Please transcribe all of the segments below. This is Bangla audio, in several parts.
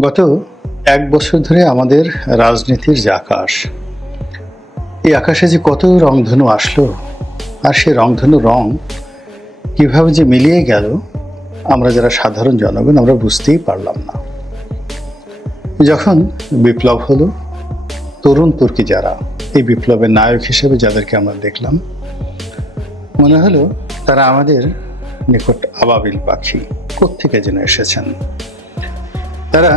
গত 1 বছর ধরে আমাদের রাজনীতির যে আকাশ, এই আকাশে যে কত রংধনু আসলো, আর সেই রংধনু রং কিভাবে যে মিলিয়ে গেল, আমরা যারা সাধারণ জনগণ আমরা বুঝতেই পারলাম না। যখন বিপ্লব হলো, তরুণ তুর্কি যারা এই বিপ্লবের নায়ক হিসেবে যাদেরকে আমরা দেখলাম, মনে হলো তারা আমাদের নিকট আবাবিল পাখি, কোত্থেকে যেন এসেছেন। তারা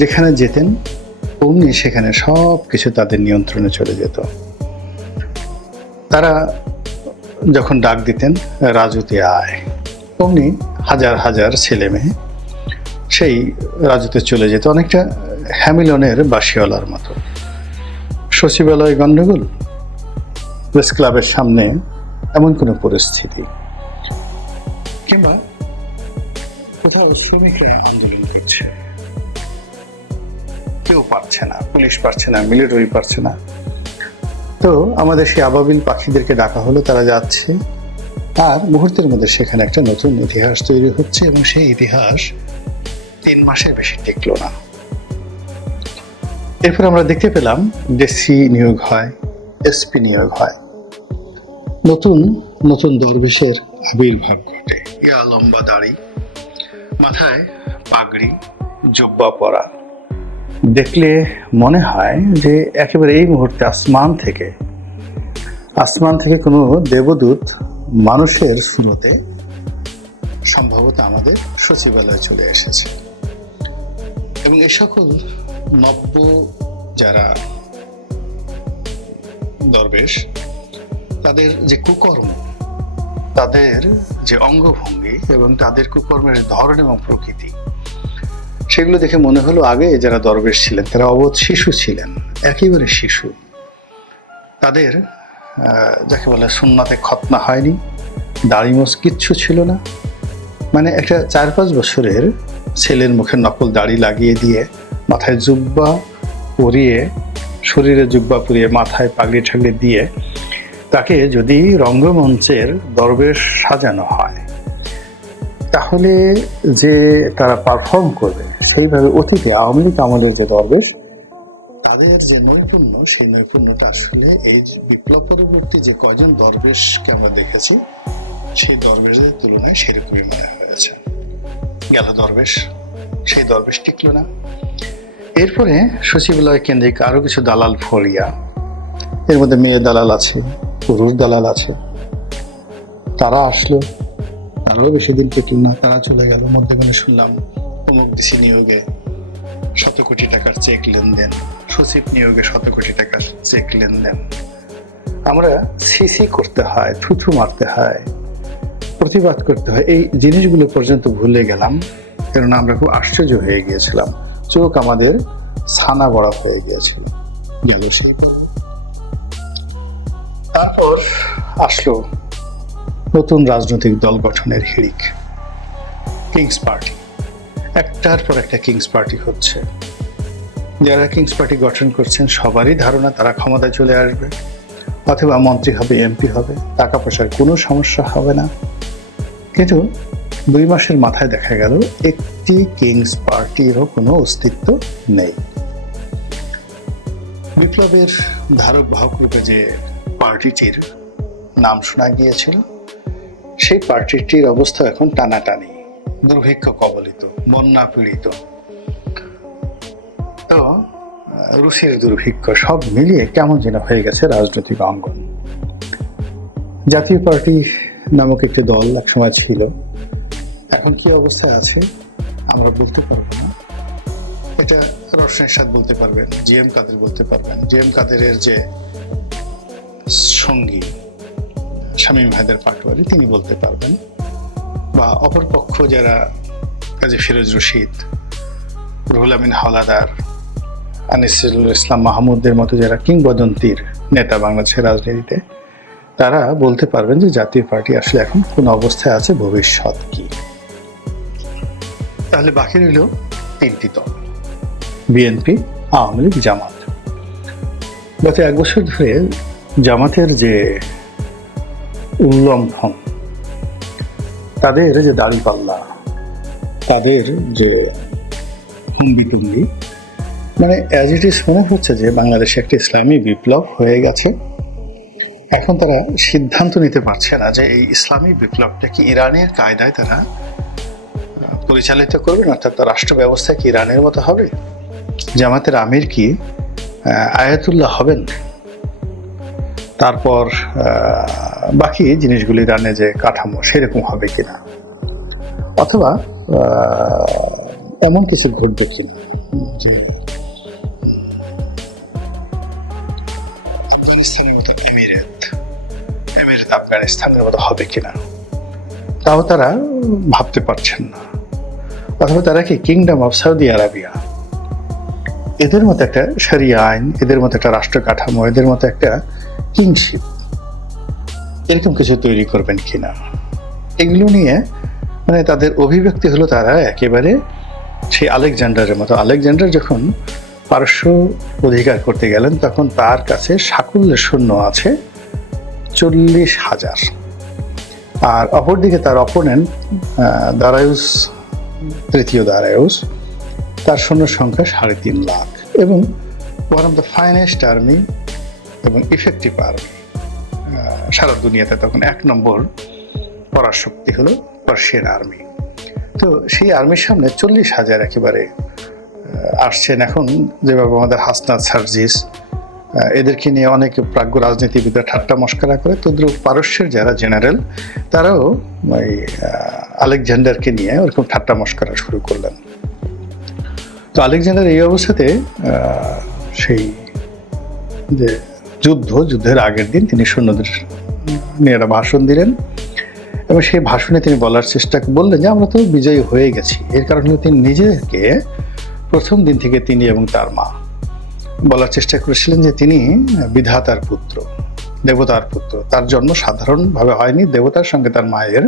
যেখানে যেতেন অমনি সেখানে সব কিছু তাদের নিয়ন্ত্রণে চলে যেত। তারা যখন ডাক দিতেন রাজুতে আয়, অমনি হাজার হাজার ছেলে মেয়ে সেই রাজুতে চলে যেত, অনেকটা হ্যামিলনের বাসিওয়ালার মতো। সচিবালয় গণ্ডগোল, প্রেস ক্লাবের সামনে এমন কোনো পরিস্থিতি, কিংবা কোথাও শ্রমিকরা আন্দোলন করছে, কেউ পারছে না, পুলিশ পারছে না, মিলিটারি পারছে না। তো আমাদের সেই আবাবিল পাখিদেরকে ডাকা হলো, তারা যাচ্ছে, আর মুহূর্তের মধ্যে সেখানে একটা নতুন ইতিহাস তৈরি হচ্ছে, এবং সেই ইতিহাস 3 মাসের বেশি টিকলো না। এরপর আমরা দেখতে পেলাম ডিসি নিয়োগ হয়, এসপি নিয়োগ হয়, নতুন নতুন দরবেশের আবির্ভাব ঘটে। ইয়া লম্বা দাড়ি, মাথায় পাগড়ি, জুব্বা পরা, দেখলে মনে হয় যে একেবারে এই মুহূর্তে আসমান থেকে কোনো দেবদূত মানুষের সুরতে সম্ভবত আমাদের সচিবালয়ে চলে এসেছে। এবং এই সকল নব্য যারা দরবেশ, তাদের যে কুকর্ম, তাদের যে অঙ্গভঙ্গি এবং তাদের কুকর্মের ধরন এবং প্রকৃতি, সেগুলো দেখে মনে হলো আগে যারা দরবেশ ছিলেন তারা অবোধ শিশু ছিলেন, একেবারে শিশু। তাদের যাকে বলে সুন্নাতে খতনা হয়নি, দাড়ি মোছ কিচ্ছু ছিল না। মানে একটা 4-5 বছরের ছেলের মুখে নকল দাড়ি লাগিয়ে দিয়ে, মাথায় জুব্বা পরিয়ে, শরীরে জুব্বা পরিয়ে, মাথায় পাগড়ি ঠাগড়ি দিয়ে তাকে যদি রঙ্গমঞ্চের দরবেশ সাজানো হয়, তাহলে যে তারা পারফর্ম করবে সেইভাবে অতীতে আওয়ামী লীগ আমলের যে দরবেশ, তাদের যে নৈপুণ্য, সেই নৈপুণ্যটা আসলে এই বিপ্লব পরবর্তী যে কয়জন দরবেশকে আমরা দেখেছি সেই দরবেশদের তুলনায় সেরকমই মনে হয়েছে। গেল দরবেশ, সেই দরবেশ টিকলো না। এরপরে সচিবালয় কেন্দ্রিক আরো কিছু দালাল ফড়িয়া, এর মধ্যে মেয়ে দালাল আছে, পুরুষ দালাল আছে, তারা আসলো, তারাও বেশি দিন টিকল না, তারা চলে গেল। মধ্যে শুনলাম অমুক ডিসি নিয়োগে 100 কোটি টাকার চেক লেনদেন, সচিব নিয়োগে 100 কোটি টাকার চেক লেনদেন। আমরা সিসি করতে হয়, থুথু মারতে হয়, প্রতিবাদ করতে হয়, এই জিনিসগুলো পর্যন্ত ভুলে গেলাম, কেননা আমরা খুব আশ্চর্য হয়ে গিয়েছিলাম, চোখ আমাদের ছানা বড়া হয়ে গিয়েছিল। গেল সেই পর্ব। তারপর আসলো নতুন রাজনৈতিক দল গঠনের হিড়িক, কিংস পার্টি। একটার পর একটা কিংস পার্টি হচ্ছে। যারা কিংস পার্টি গঠন করছেন সবারই ধারণা তারা ক্ষমতায় চলে আসবে, অথবা মন্ত্রী হবে, এমপি হবে, টাকা পয়সার কোনো সমস্যা হবে না। কিন্তু 2 মাসের মাথায় দেখা গেল একটি কিংস পার্টিরও কোনো অস্তিত্ব নেই। বিপ্লবের ধারক বাহক রূপে যে পার্টিটির নাম শোনা গিয়েছিল, সেই পার্টিটির অবস্থা এখন টানাটানি, দুর্ভিক্ষ কবলিত, বন্যা পীড়িত। তো রুশের দুর্ভিক্ষ সব মিলিয়ে কেমন যেন হয়ে গেছে রাজনৈতিক অঙ্গন। জাতীয় পার্টি নামক একটি দল একসময় ছিল, এখন কি অবস্থায় আছে আমরা বলতে পারবো না। এটা রওশন এরশাদ বলতে পারবেন, জিএম কাদের বলতে পারবেন, জিএম কাদেরের যে সঙ্গী শামীম হায়দার পাটোয়ারি তিনি বলতে পারবেন, বা অপরপক্ষ যারা কাজী ফিরোজ রশিদ, রুহুল আমিন হাওলাদার, আনিসুল ইসলাম মাহমুদের মতো যারা কিংবদন্তির নেতা বাংলাদেশের রাজনীতিতে, তারা বলতে পারবেন যে জাতীয় পার্টি আসলে এখন কোন অবস্থায় আছে, ভবিষ্যৎ কি। তাহলে বাকি রইল 3টি দল, বিএনপি, আওয়ামী লীগ, জামাত। গত 1 বছর ধরে জামাতের যে উল্লঙ্ঘন, তাদের যে দাড়িপাল্লা, তাদের যে হম্বিতম্বি, মানে অ্যাজ ইট ইজ মনে হচ্ছে যে বাংলাদেশে একটা ইসলামী বিপ্লব হয়ে গেছে। এখন তারা সিদ্ধান্ত নিতে পারছে না যে এই ইসলামী বিপ্লবটা কি ইরানের কায়দায় তারা পরিচালিত করবেন, অর্থাৎ রাষ্ট্র ব্যবস্থা কি ইরানের মতো হবে, জামাতের আমির কি আয়াতুল্লাহ হবেন, তারপর বাকি জিনিসগুলি ইরানে যে কাঠামো সেরকম হবে কিনা, অথবা এমন কিছু ঘটবে কিনা যে আফগানিস্তানের মতো এমিরেত আফগানিস্তানের মতো হবে কিনা, তাও তারা ভাবতে পারছেন না। অথবা তারা কি কিংডম অফ সৌদি আরবিয়া, এদের মতো একটা শরিয়া আইন, এদের মতো একটা রাষ্ট্র কাঠামো, এদের মতো একটা কিংশিপ, এরকম কিছু তৈরি করবেন কিনা, এগুলো নিয়ে মানে তাদের অভিব্যক্তি হলো তারা একেবারে সেই আলেকজান্ডারের মতো। আলেকজান্ডার যখন পারস্য অধিকার করতে গেলেন তখন তার কাছে সাকুল্যের সৈন্য আছে 40,000, আর অপরদিকে তার অপোনেন্ট দারায়ুস, তৃতীয় দারায়ুস, তার সৈন্য সংখ্যা 3.5 লাখ এবং one of the finest army এবং ইফেক্টিভ আর্মি সারা দুনিয়াতে। তখন 1 নম্বর পরাশক্তি হলো পার্সিয়ান আর্মি। তো সেই আর্মির সামনে 40,000 একেবারে আসছেন। এখন যেভাবে আমাদের হাসনাত, সার্জিস, এদেরকে নিয়ে অনেক প্রাজ্ঞ রাজনীতিবিদরা ঠাট্টা মস্করা করে, তদ্রুপ পারস্যের যারা জেনারেল তারাও ওই আলেকজান্ডারকে নিয়ে ওরকম ঠাট্টা মস্করা শুরু করলেন। তো এই অবস্থাতে সেই যে যুদ্ধের আগের দিন তিনি সৈন্যদের নিয়ে একটা ভাষণ দিলেন এবং সেই ভাষণে তিনি বলার চেষ্টা বললেন যে আমরা তো বিজয়ী হয়ে গেছি। এর কারণ হলো তিনি নিজেকে প্রথম দিন থেকে তিনি এবং তার মা বলার চেষ্টা করেছিলেন যে তিনি বিধাতার পুত্র, দেবতার পুত্র। তার জন্ম সাধারণভাবে হয়নি, দেবতার সঙ্গে তার মায়ের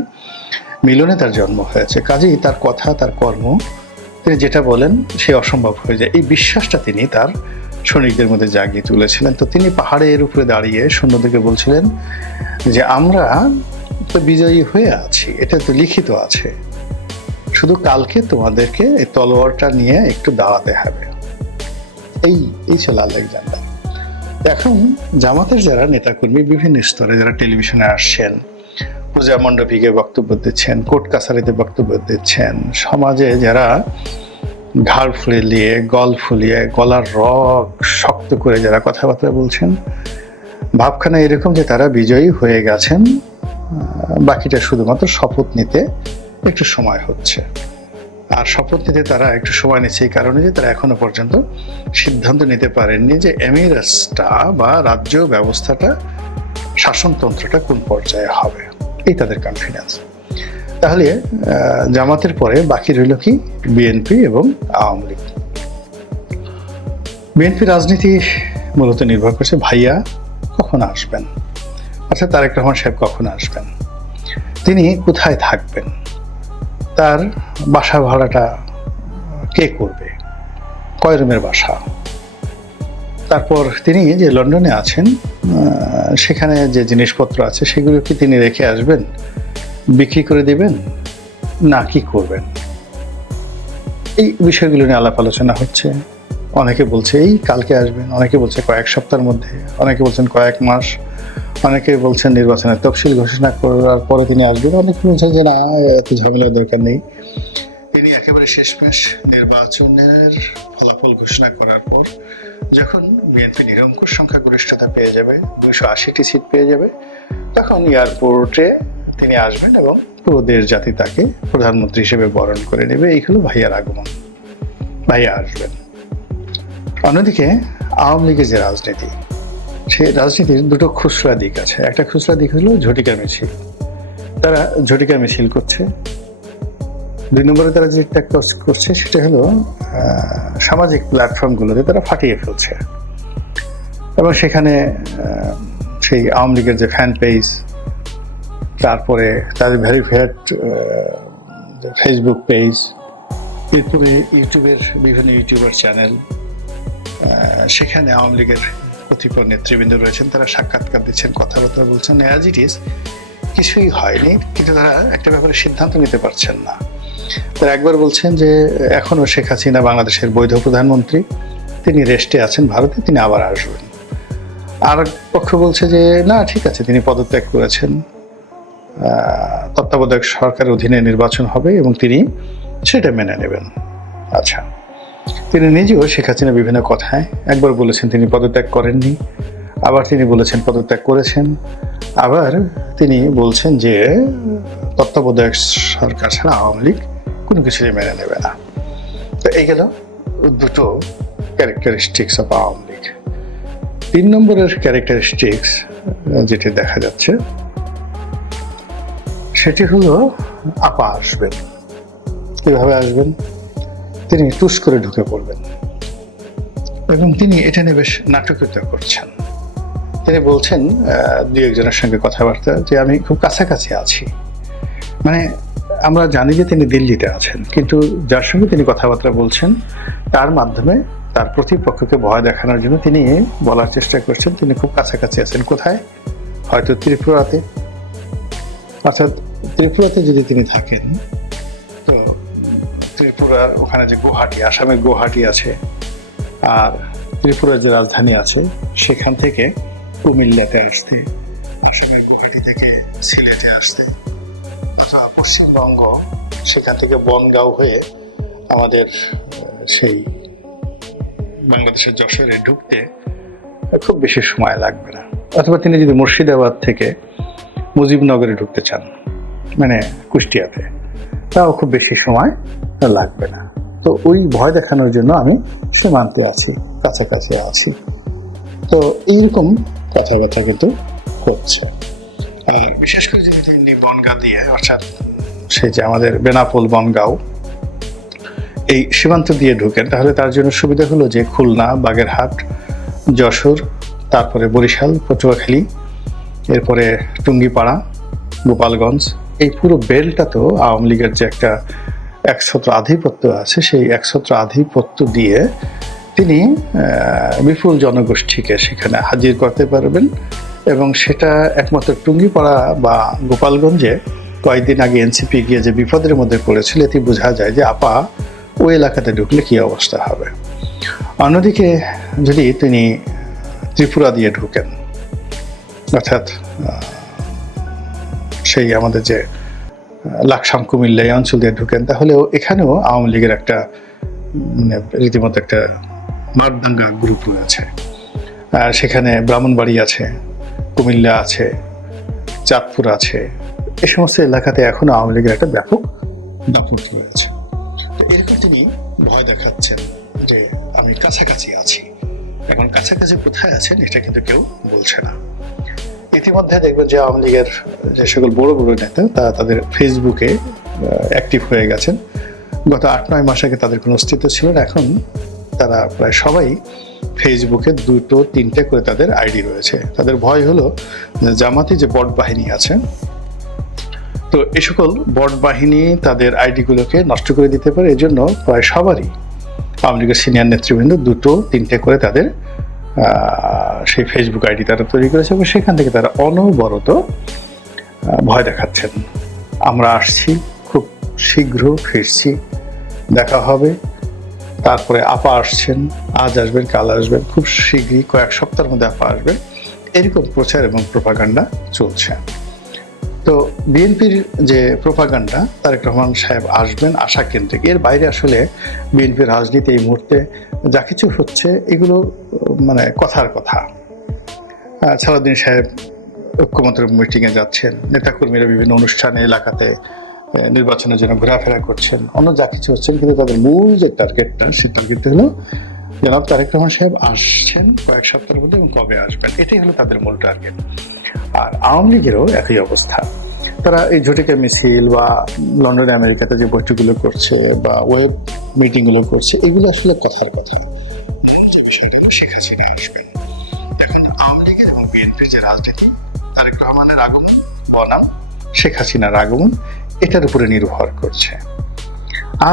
মিলনে তার জন্ম হয়েছে। কাজেই তার কথা, তার কর্ম, তিনি যেটা বলেন সে অসম্ভব হয়ে যায়, এই বিশ্বাসটা তিনি তার সৈনিকদের মধ্যে জাগিয়ে তুলেছিলেন। তো তিনি পাহাড়ের উপরে দাঁড়িয়ে সৈন্যদেরকে বলছিলেন যে আমরা তো বিজয়ী হয়ে আছি, এটা তো লিখিত আছে, শুধু কালকে তোমাদেরকে এই তলোয়ারটা নিয়ে একটু দাঁড়াতে হবে। এই ছিল আলেকজান্ডার। এখন জামাতের যারা নেতাকর্মী বিভিন্ন স্তরে যারা টেলিভিশনে আসছেন, পূজা মণ্ডপে বক্তব্য দিচ্ছেন, কোর্ট কাছারিতে বক্তব্য দিচ্ছেন, সমাজে যারা ঘাড় ফুলিয়ে, গল ফুলিয়ে, গলার রগ শক্ত করে যারা কথাবার্তা বলছেন, ভাবখানা এরকম যে তারা বিজয়ী হয়ে গেছেন, বাকিটা শুধুমাত্র শপথ নিতে একটু সময় হচ্ছে। আর শপথ নিতে তারা একটু সময় নিচ্ছে এই কারণে যে তারা এখনো পর্যন্ত সিদ্ধান্ত নিতে পারেননি যে এমিরেটসটা বা রাজ্য ব্যবস্থাটা, শাসনতন্ত্রটা কোন পর্যায়ে হবে, এই তাদের কনফিডেন্স। তাহলে জামাতের পরে বাকি রইল কি বিএনপি এবং আওয়ামী লীগ। বিএনপি রাজনীতি মূলত নির্ভর করছে ভাইয়া কখন আসবেন, অর্থাৎ তারেক রহমান সাহেব কখন আসবেন, তিনি কোথায় থাকবেন, তার বাসা ভাড়াটা কে করবে, কয় রুমের বাসা, তারপর তিনি যে লন্ডনে আছেন সেখানে যে জিনিসপত্র আছে সেগুলো কি তিনি রেখে আসবেন, বিক্রি করে দিবেন, না কি করবেন, এই বিষয়গুলো নিয়ে আলাপ আলোচনা হচ্ছে। অনেকে বলছে এই কালকে আসবেন, অনেকে বলছে কয়েক সপ্তাহের মধ্যে, অনেকে বলছেন কয়েক মাস, অনেকে বলছেন নির্বাচনের তফসিল ঘোষণা করার পরে তিনি আসবেন, অনেকে বলছেন যে না এত ঝামেলার দরকার নেই, তিনি একেবারে শেষমেশ নির্বাচনের ফলাফল ঘোষণা করার পর যখন বিএনপি নিরঙ্কুশ সংখ্যাগরিষ্ঠতা পেয়ে যাবে, 280টি সিট পেয়ে যাবে, তখন এয়ারপোর্টে তিনি আসবেন এবং পুরো দেশ জাতি তাকে প্রধানমন্ত্রী হিসেবে বরণ করে নেবে। এই হলো ভাইয়ার আগমন, ভাইয়া আসবেন। অন্যদিকে আওয়ামী লীগের যে রাজনীতি, সেই রাজনীতির দুটো খুচরা দিক আছে। একটা খুচরা দিক হলো ঝটিকা মিছিল, তারা ঝটিকা মিছিল করছে। 2 নম্বরে তারা যেটা করছে সেটা হলো সামাজিক প্ল্যাটফর্মগুলোতে তারা ফাটিয়ে ফেলছে এবং সেখানে সেই আওয়ামী লীগের যে ফ্যান পেজ, তারপরে তাদের ভেরিফাইড ফেসবুক পেজ, এরপরে ইউটিউবের বিভিন্ন ইউটিউবার চ্যানেল, সেখানে আওয়ামী লীগের কতিপয় নেতৃবৃন্দ রয়েছেন, তারা সাক্ষাৎকার দিচ্ছেন, কথাবার্তা বলছেন, অ্যাজ ইট ইজ কিছুই হয়নি, কিন্তু তারা একটা ব্যাপারে সিদ্ধান্ত নিতে পারছেন না তারা একবার বলছেন যে এখনো শেখ হাসিনা বাংলাদেশের বৈধ প্রধানমন্ত্রী, তিনি রেস্টে আছেন ভারতে, তিনি আবার আসবেন। আর এক পক্ষ বলছে যে না, ঠিক আছে, তিনি পদত্যাগ করেছেন, তত্ত্বাবধায়ক সরকারের অধীনে নির্বাচন হবে এবং তিনি সেটা মেনে নেবেন। আচ্ছা, তিনি নিজেও শেখ হাসিনা বিভিন্ন কথায় একবার বলেছেন তিনি পদত্যাগ করেননি, আবার তিনি বলেছেন পদত্যাগ করেছেন, আবার তিনি বলছেন যে তত্ত্বাবধায়ক সরকার ছাড়া আওয়ামী লীগ কোনো কিছুই মেনে নেবে না। তো এই গেল দুটো ক্যারেক্টারিস্টিক্স অফ আওয়ামী লীগ। 3 নম্বরের ক্যারেক্টারিস্টিক্স যেটি দেখা যাচ্ছে সেটি হলো আপা আসবেন। কিভাবে আসবেন? তিনি টুস করে ঢুকে পড়বেন এবং তিনি এটা নিয়ে বেশ নাটকীয়তা করছেন। তিনি বলছেন দু একজনের সঙ্গে কথাবার্তা যে আমি খুব কাছাকাছি আছি, মানে আমরা জানি যে তিনি দিল্লিতে আছেন, কিন্তু যার সঙ্গে তিনি কথাবার্তা বলছেন তার মাধ্যমে তার প্রতিপক্ষকে ভয় দেখানোর জন্য তিনি বলার চেষ্টা করছেন তিনি খুব কাছাকাছি আছেন। কোথায়? হয়তো ত্রিপুরাতে। অর্থাৎ ত্রিপুরাতে যদি তিনি থাকেন, তো ত্রিপুরার ওখানে যে গুয়াহাটি, আসামের গুয়াহাটি আছে, আর ত্রিপুরার যে রাজধানী আছে সেখান থেকে কুমিল্লাতে আসতে, আসামের গুয়াহাটি থেকে সিলেটে আসতে, পশ্চিমবঙ্গ সেখান থেকে বনগাঁও হয়ে আমাদের সেই বাংলাদেশের যশোরে ঢুকতে খুব বেশি সময় লাগবে না। অথবা তিনি যদি মুর্শিদাবাদ থেকে মুজিবনগরে ঢুকতে চান, মানে কুষ্টিয়াতে, তাও খুব বেশি সময় লাগবে না। তো ওই ভয় দেখানোর জন্য আমি সীমান্তে আছি, কাছাকাছি আছি। তো এইরকম কথাবার্তা কিন্তু হচ্ছে। আর বিশেষ করে যদি তিনি বনগাঁ দিয়ে, অর্থাৎ সেই যে আমাদের বেনাপোল বনগাঁও এই সীমান্ত দিয়ে ঢুকেন, তাহলে তার জন্য সুবিধা হলো যে খুলনা, বাগেরহাট, যশোর, তারপরে বরিশাল, পটুয়াখালী, এরপরে টুঙ্গিপাড়া, গোপালগঞ্জ, এই পুরো বেলটা তো আওয়ামী লীগের যে একটা একছত্র আধিপত্য আছে, সেই একছত্র আধিপত্য দিয়ে তিনি বিপুল জনগোষ্ঠীকে সেখানে হাজির করতে পারবেন। এবং সেটা একমাত্র টুঙ্গিপাড়া বা গোপালগঞ্জে কয়েকদিন আগে এনসিপি গিয়ে যে বিপদের মধ্যে পড়েছিল, এতে বোঝা যায় যে আপা ওই এলাকাতে ঢুকলে কি অবস্থা হবে। অন্যদিকে যদি তিনি ত্রিপুরা দিয়ে ঢুকেন, অর্থাৎ সেই আমাদের যে লাকসাম, কুমিল্লা এই অঞ্চল দিয়ে ঢুকেন, তাহলেও এখানেও আওয়ামী লীগের একটা মানে রীতিমতো একটা মারদাঙ্গা গ্রুপ রয়েছে। আর সেখানে ব্রাহ্মণবাড়ি আছে, কুমিল্লা আছে, চাঁদপুর আছে, এই সমস্ত এলাকাতে এখনো আওয়ামী লীগের একটা ব্যাপক দাপট রয়েছে। তো এরকম তিনি ভয় দেখাচ্ছেন যে আমি কাছাকাছি আছি। এখন কাছাকাছি কোথায় আছেন এটা কিন্তু কেউ বলছে না। ইতিমধ্যে দেখবেন যে আওয়ামী লীগের যে সকল বড় বড় নেতা তারা তাদের ফেসবুকে অ্যাক্টিভ হয়ে গেছেন। গত 8-9 মাস আগে তাদের কোনো অস্তিত্ব ছিল না, এখন তারা প্রায় সবাই ফেসবুকে 2-3টে করে তাদের আইডি রয়েছে। তাদের ভয় হলো জামাতি যে বট বাহিনী আছে, তো এই সকল বট বাহিনী তাদের আইডিগুলোকে নষ্ট করে দিতে পারে। এই জন্য প্রায় সবারই আওয়ামী লীগের সিনিয়র নেতৃবৃন্দ 2-3টে করে তাদের সেই ফেসবুক আইডি তারা তৈরি করেছে এবং সেখান থেকে তারা অনবরত ভয় দেখাচ্ছেন। আমরা আসছি, খুব শীঘ্র ফিরছি, দেখা হবে, তারপরে আপা আসছেন, আজ আসবেন, কাল আসবেন, খুব শীঘ্রই কয়েক সপ্তাহের মধ্যে আপা আসবেন, এরকম প্রচার এবং প্রোপাগান্ডা চলছে। তো বিএনপির যে প্রোপাগান্ডা, তারেক রহমান সাহেব আসবেন আশা কেন্দ্রিক, এর বাইরে আসলে বিএনপির রাজনীতি এই মুহূর্তে যা কিছু হচ্ছে এগুলো মানে কথার কথা। সালাউদ্দিন সাহেব ঐক্যমত্যের মিটিংয়ে যাচ্ছেন, নেতাকর্মীরা বিভিন্ন অনুষ্ঠানে এলাকাতে নির্বাচনের জন্য ঘোরাফেরা করছেন, অন্য যা কিছু হচ্ছেন, কিন্তু তাদের মূল যে টার্গেটটা, সেই টার্গেটটা হলো জনাব তারেক রহমান সাহেব আসছেন কয়েক সপ্তাহের মধ্যে এবং কবে আসবেন, এটাই হলো তাদের মূল টার্গেট। আর আওয়ামী লীগেরও একই অবস্থা। তারা এই ঝটিকা মিছিল বা লন্ডনে আমেরিকাতে যে বৈঠকগুলো করছে বা ওয়েব মিটিংগুলো করছে, এগুলো আসলে কথার কথা। শেখ হাসিনা আসবেন। এখন আওয়ামী লীগের এবং বিএনপির যে রাজনীতি, তারেক রহমানের আগমন বনাম শেখ হাসিনার আগমন, এটার উপরে নির্ভর করছে।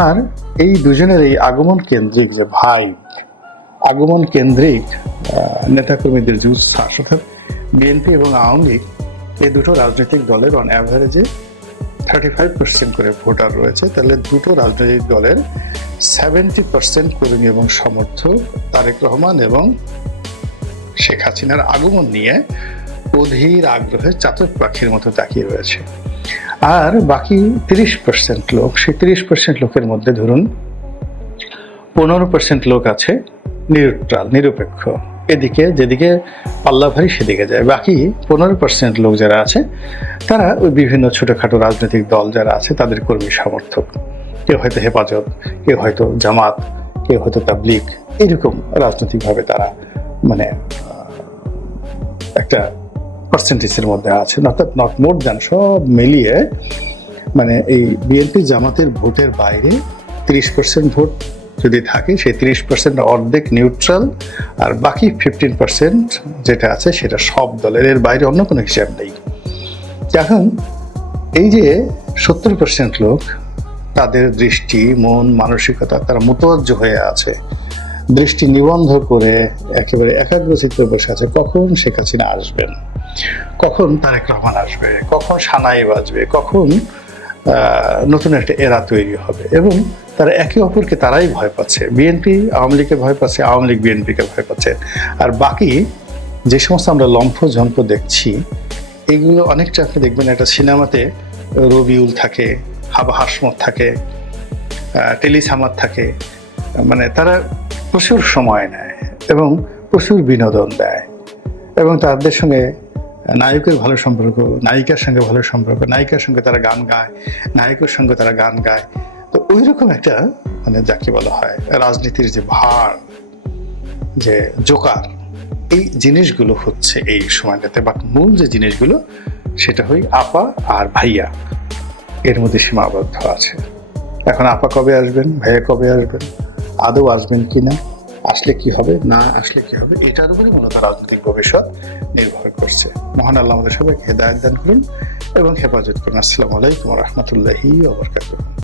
আর এই দুজনের এই আগমন কেন্দ্রিক যে আগমন কেন্দ্রিক নেতাকর্মীদের যে উচ্ছ্বাস, অর্থাৎ বিএনপি এবং আওয়ামী লীগ এই দুটো রাজনৈতিক দলের অন অ্যাভারেজে 35% করে ভোটার রয়েছে, তাহলে দুটো রাজনৈতিক দলের 70% কর্মী এবং সমর্থক তারেক রহমান এবং শেখ হাসিনার আগমন নিয়ে অধীর আগ্রহে চাতক পাখির মতো তাকিয়ে রয়েছে। আর বাকি 30% লোক, সেই 30% লোকের মধ্যে ধরুন 15% লোক আছে নিউট্রাল, নিরপেক্ষ, এদিকে যেদিকে পাল্লা ভারী সেদিকে যায়। বাকি 15% লোক যারা আছে তারা ওই বিভিন্ন ছোটখাটো রাজনৈতিক দল যারা আছে তাদের কর্মী সমর্থক। কেউ হয়তো হেফাজত, কেউ হয়তো জামাত, কেউ হয়তো তাবলিগ, এরকম রাজনৈতিকভাবে তারা মানে একটা পার্সেন্টেজের মধ্যে আছে, নট মোর দ্যান। সব মিলিয়ে মানে এই বিএনপি জামাতের ভোটের বাইরে 30% ভোট যদি থাকে, সেই 30% অর্ধেক নিউট্রাল, আর বাকি 15% যেটা আছে সেটা সব দলের, এর বাইরে অন্য কোনো হিসাব নেই। এখন এই যে 70% লোক, তাদের দৃষ্টি, মন, মানসিকতা তারা মোতওয়াজ্জ হয়ে আছে, দৃষ্টি নিবন্ধ করে একেবারে একাগ্রচিত্তে বসে আছে কখন শেখ হাসিনা আসবেন, কখন তারেক রহমান আসবে, কখন সানাই বাজবে, কখন নতুন একটা এরা তৈরি হবে। এবং তারা একে অপরকে তারাই ভয় পাচ্ছে। বিএনপি আওয়ামী লীগকে ভয় পাচ্ছে, আওয়ামী লীগ বিএনপিকে ভয় পাচ্ছে। আর বাকি যে সমস্ত আমরা লম্ফঝম্প দেখছি, এগুলো অনেকটা আপনি দেখবেন একটা সিনেমাতে রবিউল থাকে, হাবা হাসমত থাকে, টেলি সামাদ থাকে, মানে তারা প্রচুর সময় নেয় এবং প্রচুর বিনোদন দেয়, এবং তাদের সঙ্গে নায়কের ভালো সম্পর্ক, নায়িকার সঙ্গে ভালো সম্পর্ক, নায়িকার সঙ্গে তারা গান গায়, নায়কের সঙ্গে তারা গান গায়। তো ওই রকম একটা মানে যাকে বলা হয় রাজনীতির যে ভার, যে জোকার, এই জিনিসগুলো হচ্ছে এই সময়টাতে। বাট মূল যে জিনিসগুলো সেটা হই আপা আর ভাইয়া, এর মধ্যে সীমাবদ্ধ আছে। এখন আপা কবে আসবেন, ভাইয়া কবে আসবেন, আদৌ আসবেন কিনা, আসলে কি হবে, না আসলে কি হবে, এটার উপরে মূলত রাজনৈতিক ভবিষ্যৎ নির্ভর করছে। মহান আল্লাহ আমাদের সবাইকে হেদায়েত দান করুন এবং হেফাজত করুন। আসসালামু আলাইকুম ওয়া রাহমাতুল্লাহি ওয়া বারাকাতুহু।